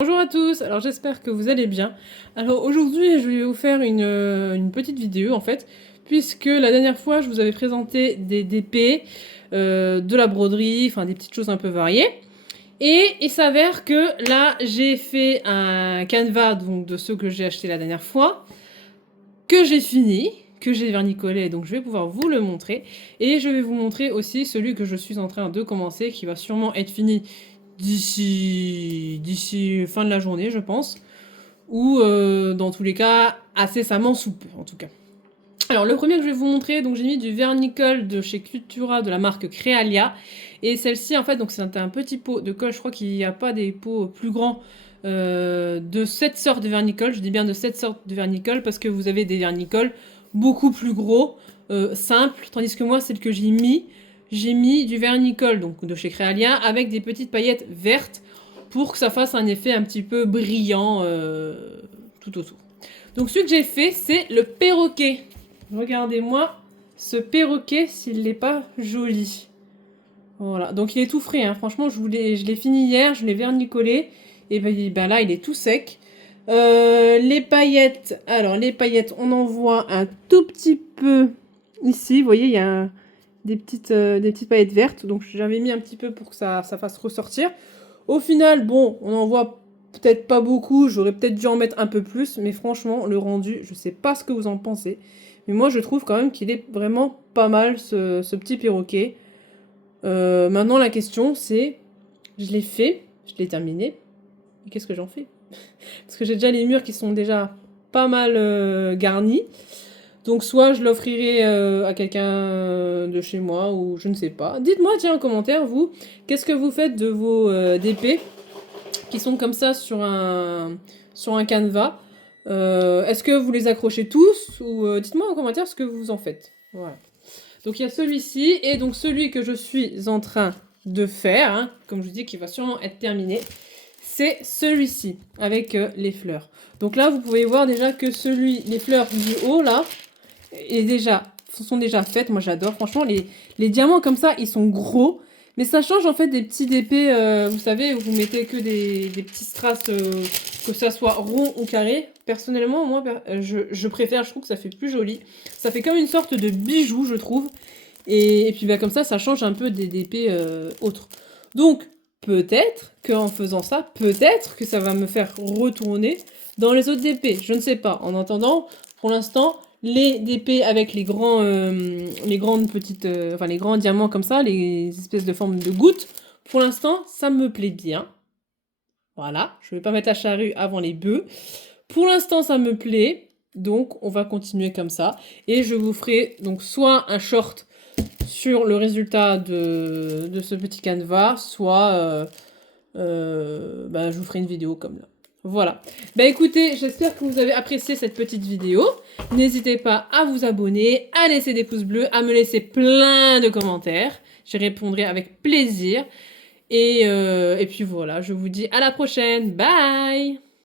Bonjour à tous, alors j'espère que vous allez bien. Alors aujourd'hui je vais vous faire une petite vidéo en fait, puisque la dernière fois je vous avais présenté des DP, de la broderie, enfin des petites choses un peu variées. Et il s'avère que là j'ai fait un canevas donc, de ceux que j'ai acheté la dernière fois, que j'ai fini, que j'ai vernicolé, donc je vais pouvoir vous le montrer. Et je vais vous montrer aussi celui que je suis en train de commencer, qui va sûrement être fini d'ici fin de la journée, je pense. Ou dans tous les cas, incessamment sous peu, en tout cas. Alors, le premier que je vais vous montrer, donc j'ai mis du vernicole de chez Cultura de la marque Crealia. Et celle-ci, en fait, donc c'est un petit pot de colle. Je crois qu'il n'y a pas des pots plus grands de cette sorte de vernicole. Je dis bien de cette sorte de vernicole parce que vous avez des vernicoles beaucoup plus gros, simples. Tandis que moi, celle que j'ai mis du vernicole donc de chez Crealia avec des petites paillettes vertes pour que ça fasse un effet un petit peu brillant tout autour. Donc ce que j'ai fait, c'est le perroquet. Regardez-moi ce perroquet s'il n'est pas joli. Voilà, donc il est tout frais, hein. Franchement, je l'ai fini hier, je l'ai vernicolé, et ben là il est tout sec. Les paillettes, alors les paillettes, on en voit un tout petit peu ici, vous voyez, il y a des petites paillettes vertes, donc j'avais mis un petit peu pour que ça fasse ressortir. Au final, bon, on en voit peut-être pas beaucoup, j'aurais peut-être dû en mettre un peu plus, mais franchement, le rendu, je sais pas ce que vous en pensez, mais moi je trouve quand même qu'il est vraiment pas mal ce petit perroquet. Maintenant, la question, c'est, je l'ai fait, je l'ai terminé, et qu'est-ce que j'en fais? Parce que j'ai déjà les murs qui sont déjà pas mal garnis. Donc soit je l'offrirai à quelqu'un de chez moi, ou je ne sais pas. Dites-moi, tiens, en commentaire, vous, qu'est-ce que vous faites de vos DP qui sont comme ça sur un canevas? Est-ce que vous les accrochez tous? Ou dites-moi en commentaire ce que vous en faites. Voilà. Donc il y a celui-ci, et donc celui que je suis en train de faire, hein, comme je vous dis, qui va sûrement être terminé, c'est celui-ci, avec les fleurs. Donc là, vous pouvez voir déjà que les fleurs du haut, là, sont déjà faites. Moi, j'adore. Franchement, les diamants comme ça, ils sont gros. Mais ça change en fait des petits DP, vous savez, où vous mettez que des petits strass, que ça soit rond ou carré. Personnellement, moi, je préfère, je trouve que ça fait plus joli. Ça fait comme une sorte de bijou, je trouve. Et puis bah, comme ça change un peu des DP autres. Donc, peut-être qu'en faisant ça, peut-être que ça va me faire retourner dans les autres DP. Je ne sais pas. En attendant, pour l'instant, les DP avec les grandes petites, enfin les grands diamants comme ça, les espèces de formes de gouttes, pour l'instant, ça me plaît bien. Voilà, je ne vais pas mettre la charrue avant les bœufs. Pour l'instant, ça me plaît, donc on va continuer comme ça. Et je vous ferai donc soit un short sur le résultat de ce petit canevas, soit bah, je vous ferai une vidéo comme là. Voilà. Bah écoutez, j'espère que vous avez apprécié cette petite vidéo. N'hésitez pas à vous abonner, à laisser des pouces bleus, à me laisser plein de commentaires. J'y répondrai avec plaisir. Et puis voilà, je vous dis à la prochaine. Bye!